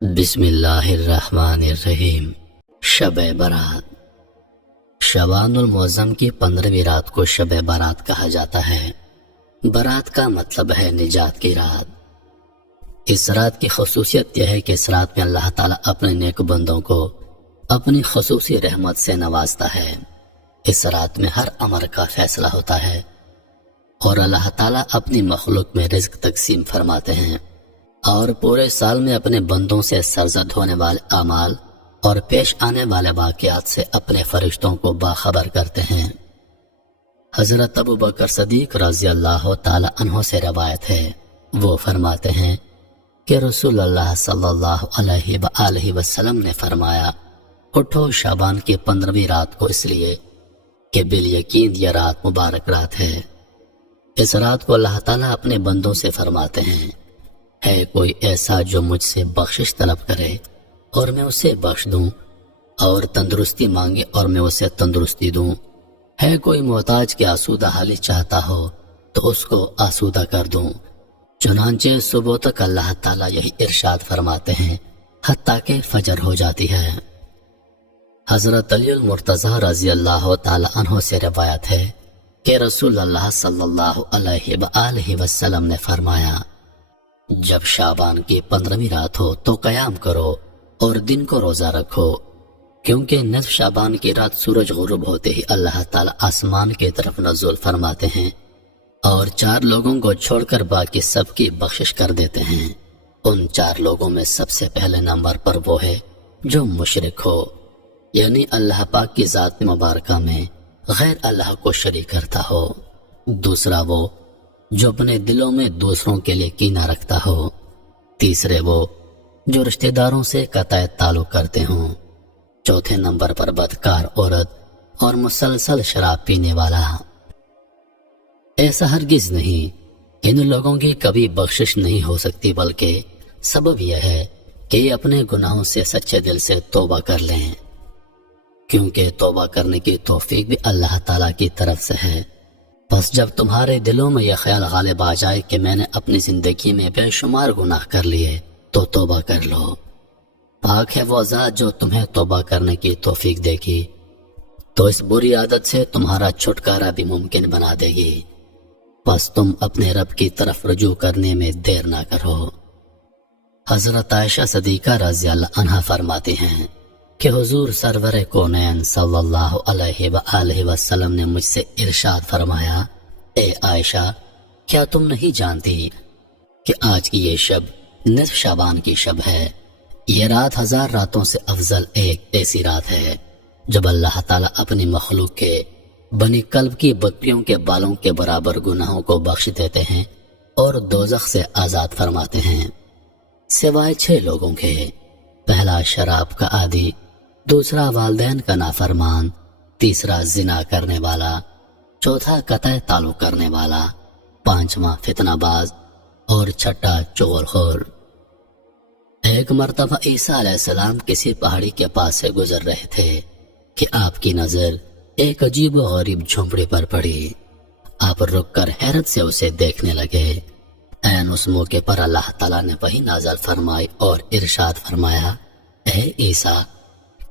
بسم اللہ الرحمن الرحیم۔ شب برات۔ شعبان المعظم کی 15ویں رات کو شب برات کہا جاتا ہے۔ برات کا مطلب ہے نجات کی رات۔ اس رات کی خصوصیت یہ ہے کہ اس رات میں اللہ تعالیٰ اپنے نیک بندوں کو اپنی خصوصی رحمت سے نوازتا ہے۔ اس رات میں ہر امر کا فیصلہ ہوتا ہے اور اللہ تعالیٰ اپنی مخلوق میں رزق تقسیم فرماتے ہیں اور پورے سال میں اپنے بندوں سے سرزد ہونے والے اعمال اور پیش آنے والے واقعات سے اپنے فرشتوں کو باخبر کرتے ہیں۔ حضرت ابو بکر صدیق رضی اللہ تعالی عنہ سے روایت ہے، وہ فرماتے ہیں کہ رسول اللہ صلی اللہ علیہ وآلہ وسلم نے فرمایا، اٹھو شعبان کی 15ویں رات کو اس لیے کہ بالیقین یہ رات مبارک رات ہے۔ اس رات کو اللہ تعالیٰ اپنے بندوں سے فرماتے ہیں، ہے کوئی ایسا جو مجھ سے بخشش طلب کرے اور میں اسے بخش دوں، اور تندرستی مانگے اور میں اسے تندرستی دوں، ہے کوئی محتاج کے آسودہ حالی چاہتا ہو تو اس کو آسودہ کر دوں۔ چنانچہ صبح تک اللہ تعالیٰ یہی ارشاد فرماتے ہیں حتیٰ کہ فجر ہو جاتی ہے۔ حضرت علی المرتضیٰ رضی اللہ تعالی عنہ سے روایت ہے کہ رسول اللہ صلی اللہ علیہ وآلہ وسلم نے فرمایا، جب شعبان کی 15ویں رات ہو تو قیام کرو اور دن کو روزہ رکھو، کیونکہ نصف شعبان کی رات سورج غروب ہوتے ہی اللہ تعالیٰ آسمان کی طرف نزول فرماتے ہیں اور 4 لوگوں کو چھوڑ کر باقی سب کی بخشش کر دیتے ہیں۔ ان 4 لوگوں میں سب سے پہلے نمبر پر وہ ہے جو مشرک ہو، یعنی اللہ پاک کی ذات مبارکہ میں غیر اللہ کو شریک کرتا ہو۔ دوسرا وہ جو اپنے دلوں میں دوسروں کے لیے کینہ رکھتا ہو۔ تیسرے وہ جو رشتہ داروں سے قطع تعلق کرتے ہوں۔ چوتھے نمبر پر بدکار عورت اور مسلسل شراب پینے والا۔ ایسا ہرگز نہیں، ان لوگوں کی کبھی بخشش نہیں ہو سکتی، بلکہ سبب یہ ہے کہ یہ اپنے گناہوں سے سچے دل سے توبہ کر لیں، کیونکہ توبہ کرنے کی توفیق بھی اللہ تعالیٰ کی طرف سے ہے۔ پس جب تمہارے دلوں میں یہ خیال غالب آ جائے کہ میں نے اپنی زندگی میں بے شمار گناہ کر لیے تو توبہ کر لو۔ پاک ہے وہ ذات جو تمہیں توبہ کرنے کی توفیق دے گی، تو اس بری عادت سے تمہارا چھٹکارا بھی ممکن بنا دے گی۔ پس تم اپنے رب کی طرف رجوع کرنے میں دیر نہ کرو۔ حضرت عائشہ صدیقہ رضی اللہ عنہا فرماتی ہیں کہ حضور سرور کونین صلی اللہ علیہ وآلہ وسلم نے مجھ سے ارشاد فرمایا، اے عائشہ، کیا تم نہیں جانتی کہ آج کی یہ شب نصف شعبان کی شب ہے؟ یہ رات 1000 راتوں سے افضل ایک ایسی رات ہے جب اللہ تعالیٰ اپنی مخلوق کے بنی کلب کی بکریوں کے بالوں کے برابر گناہوں کو بخش دیتے ہیں اور دوزخ سے آزاد فرماتے ہیں، سوائے 6 لوگوں کے۔ پہلا شراب کا عادی، دوسرا والدین کا نافرمان، تیسرا زنا کرنے والا، چوتھا قطع تعلق کرنے والا، پانچواں فتنہ باز اور چھٹا چغل خور۔ ایک مرتبہ عیسیٰ علیہ السلام کسی پہاڑی کے پاس سے گزر رہے تھے کہ آپ کی نظر ایک عجیب و غریب جھونپڑی پر پڑی۔ آپ رک کر حیرت سے اسے دیکھنے لگے۔ عین اس موقع پر اللہ تعالیٰ نے وحی نازل فرمائی اور ارشاد فرمایا، اے عیسیٰ،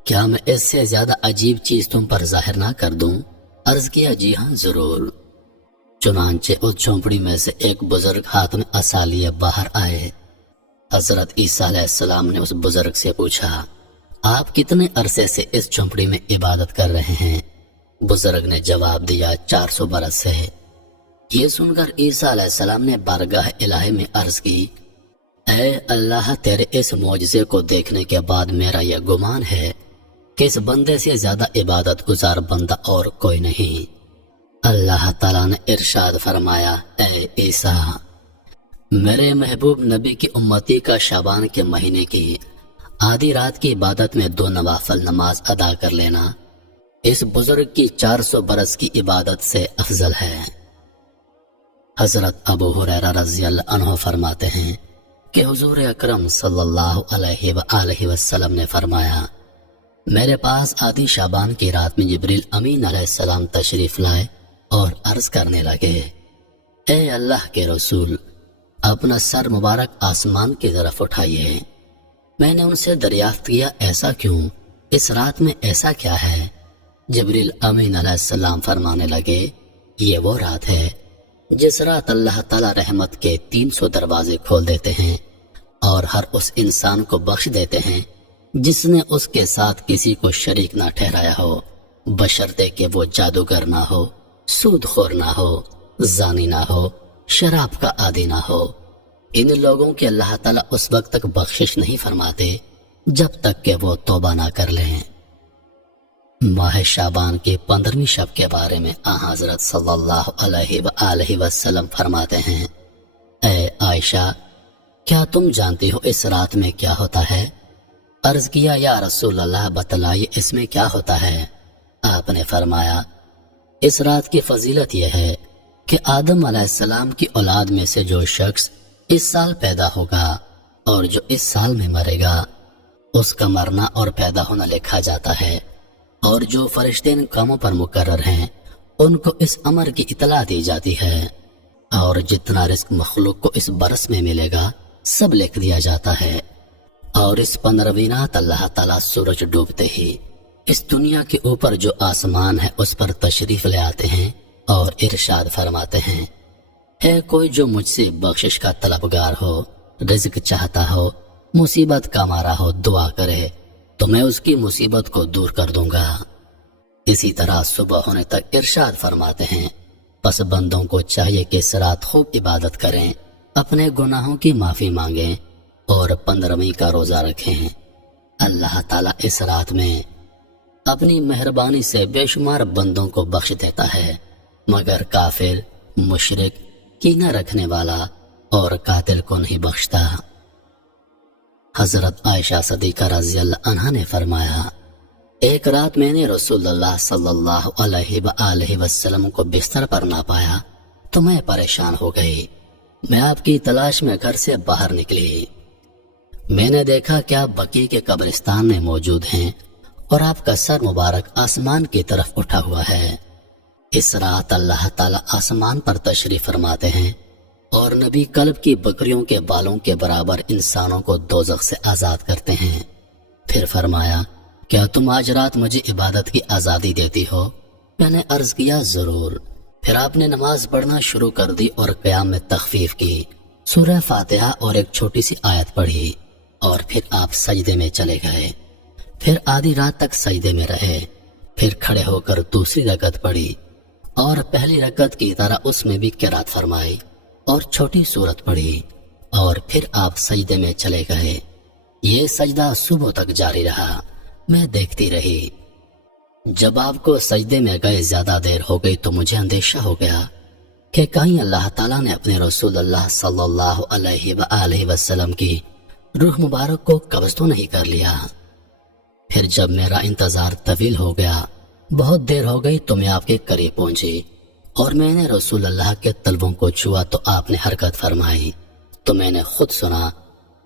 کیا میں اس سے زیادہ عجیب چیز تم پر ظاہر نہ کر دوں؟ عرض کیا، جی ہاں ضرور۔ چنانچہ اس جھونپڑی میں سے ایک بزرگ ہاتھ میں عصا لیے باہر آئے۔ حضرت عیسیٰ علیہ السلام نے اس بزرگ سے پوچھا، آپ کتنے عرصے سے اس جھونپڑی میں عبادت کر رہے ہیں؟ بزرگ نے جواب دیا، 400 برس سے۔ یہ سن کر عیسیٰ علیہ السلام نے بارگاہ الہی میں عرض کی، اے اللہ، تیرے اس معجزے کو دیکھنے کے بعد میرا یہ گمان ہے کہ اس بندے سے زیادہ عبادت گزار بندہ اور کوئی نہیں۔ اللہ تعالیٰ نے ارشاد فرمایا، اے عیسیٰ، میرے محبوب نبی کی امتی کا شعبان کے مہینے کی آدھی رات کی عبادت میں 2 نوافل نماز ادا کر لینا اس بزرگ کی 400 برس کی عبادت سے افضل ہے۔ حضرت ابو ہریرہ رضی اللہ عنہ فرماتے ہیں کہ حضور اکرم صلی اللہ علیہ وآلہ وسلم نے فرمایا، میرے پاس آدھی شعبان کی رات میں جبریل امین علیہ السلام تشریف لائے اور عرض کرنے لگے، اے اللہ کے رسول، اپنا سر مبارک آسمان کی طرف اٹھائیے۔ میں نے ان سے دریافت کیا ایسا کیوں، اس رات میں ایسا کیا ہے؟ جبریل امین علیہ السلام فرمانے لگے یہ وہ رات ہے جس رات اللہ تعالی رحمت کے 300 دروازے کھول دیتے ہیں اور ہر اس انسان کو بخش دیتے ہیں جس نے اس کے ساتھ کسی کو شریک نہ ٹھہرایا ہو، بشرطے کہ وہ جادوگر نہ ہو، سود خور نہ ہو، زانی نہ ہو، شراب کا عادی نہ ہو۔ ان لوگوں کے اللہ تعالیٰ اس وقت تک بخشش نہیں فرماتے جب تک کہ وہ توبہ نہ کر لیں۔ ماہ شعبان کی 15ویں شب کے بارے میں حضرت صلی اللہ علیہ وآلہ وسلم فرماتے ہیں، اے عائشہ، کیا تم جانتی ہو اس رات میں کیا ہوتا ہے؟ عرض کیا یا رسول اللہ بتلائیے اس میں کیا ہوتا ہے؟ آپ نے فرمایا اس رات کی فضیلت یہ ہے کہ آدم علیہ السلام کی اولاد میں سے جو شخص اس سال پیدا ہوگا اور جو اس سال میں مرے گا اس کا مرنا اور پیدا ہونا لکھا جاتا ہے، اور جو فرشتے ان کاموں پر مقرر ہیں ان کو اس امر کی اطلاع دی جاتی ہے، اور جتنا رزق مخلوق کو اس برس میں ملے گا سب لکھ دیا جاتا ہے۔ اور اس 15ویں رات اللہ تعالیٰ سورج ڈوبتے ہی اس دنیا کے اوپر جو آسمان ہے اس پر تشریف لے آتے ہیں اور ارشاد فرماتے ہیں، اے کوئی جو مجھ سے بخشش کا طلبگار ہو، رزق چاہتا ہو، مصیبت کا مارا ہو، دعا کرے تو میں اس کی مصیبت کو دور کر دوں گا۔ اسی طرح صبح ہونے تک ارشاد فرماتے ہیں، پس بندوں کو چاہیے کہ اس رات خوب عبادت کریں، اپنے گناہوں کی معافی مانگیں اور 15ویں کا روزہ رکھیں۔ اللہ تعالیٰ اس رات میں اپنی مہربانی سے بے شمار بندوں کو بخش دیتا ہے، مگر کافر، مشرک، کینہ رکھنے والا اور قاتل کو نہیں بخشتا۔ حضرت عائشہ صدیقہ رضی اللہ عنہا نے فرمایا، ایک رات میں نے رسول اللہ صلی اللہ علیہ وآلہ وسلم کو بستر پر نہ پایا تو میں پریشان ہو گئی۔ میں آپ کی تلاش میں گھر سے باہر نکلی۔ میں نے دیکھا کہ آپ بقیع کے قبرستان میں موجود ہیں اور آپ کا سر مبارک آسمان کی طرف اٹھا ہوا ہے۔ اس رات اللہ تعالیٰ آسمان پر تشریف فرماتے ہیں اور نبی کلب کی بکریوں کے بالوں کے برابر انسانوں کو دوزخ سے آزاد کرتے ہیں۔ پھر فرمایا، کیا تم آج رات مجھے عبادت کی آزادی دیتی ہو؟ میں نے عرض کیا ضرور۔ پھر آپ نے نماز پڑھنا شروع کر دی اور قیام میں تخفیف کی، سورہ فاتحہ اور ایک چھوٹی سی آیت پڑھی، اور پھر آپ سجدے میں چلے گئے۔ پھر آدھی رات تک سجدے میں رہے، پھر کھڑے ہو کر دوسری رکعت پڑھی اور پہلی رکعت کی طرح اس میں بھی قرات فرمائی اور چھوٹی سورت پڑھی، اور پھر آپ سجدے میں چلے گئے۔ یہ سجدہ صبح تک جاری رہا، میں دیکھتی رہی۔ جب آپ کو سجدے میں گئے زیادہ دیر ہو گئی تو مجھے اندیشہ ہو گیا کہ کہیں اللہ تعالیٰ نے اپنے رسول اللہ صلی اللہ علیہ وآلہ وسلم کی روح مبارک کو قبض تو نہیں کر لیا۔ پھر جب میرا انتظار طویل ہو گیا، بہت دیر ہو گئی تو میں آپ کے قریب پہنچی اور میں نے رسول اللہ کے تلووں کو چھوا تو آپ نے حرکت فرمائی، تو میں نے خود سنا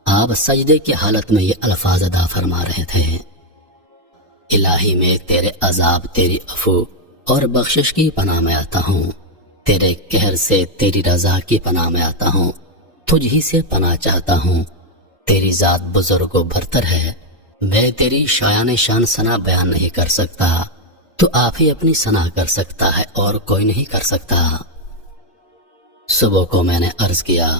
آپ سجدے کی حالت میں یہ الفاظ ادا فرما رہے تھے، الہی میں تیرے عذاب، تیری عفو اور بخشش کی پناہ میں آتا ہوں، تیرے قہر سے تیری رضا کی پناہ میں آتا ہوں، تجھ ہی سے پناہ چاہتا ہوں، تیری ذات بزرگ و برتر ہے، میں تیری شایان شان ثنا بیان نہیں کر سکتا، تو آپ ہی اپنی ثنا کر سکتا ہے اور کوئی نہیں کر سکتا۔ صبح کو میں نے عرض کیا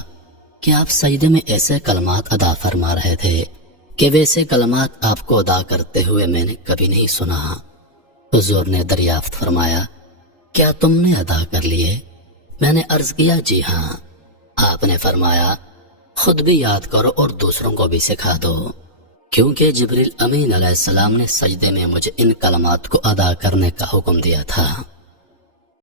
کہ آپ سجدے میں ایسے کلمات ادا فرما رہے تھے کہ ویسے کلمات آپ کو ادا کرتے ہوئے میں نے کبھی نہیں سنا۔ حضور نے دریافت فرمایا، کیا تم نے ادا کر لیے؟ میں نے عرض کیا جی ہاں۔ آپ نے فرمایا، خود بھی یاد کرو اور دوسروں کو بھی سکھا دو، کیونکہ جبریل امین علیہ السلام نے سجدے میں مجھے ان کلمات کو ادا کرنے کا حکم دیا تھا۔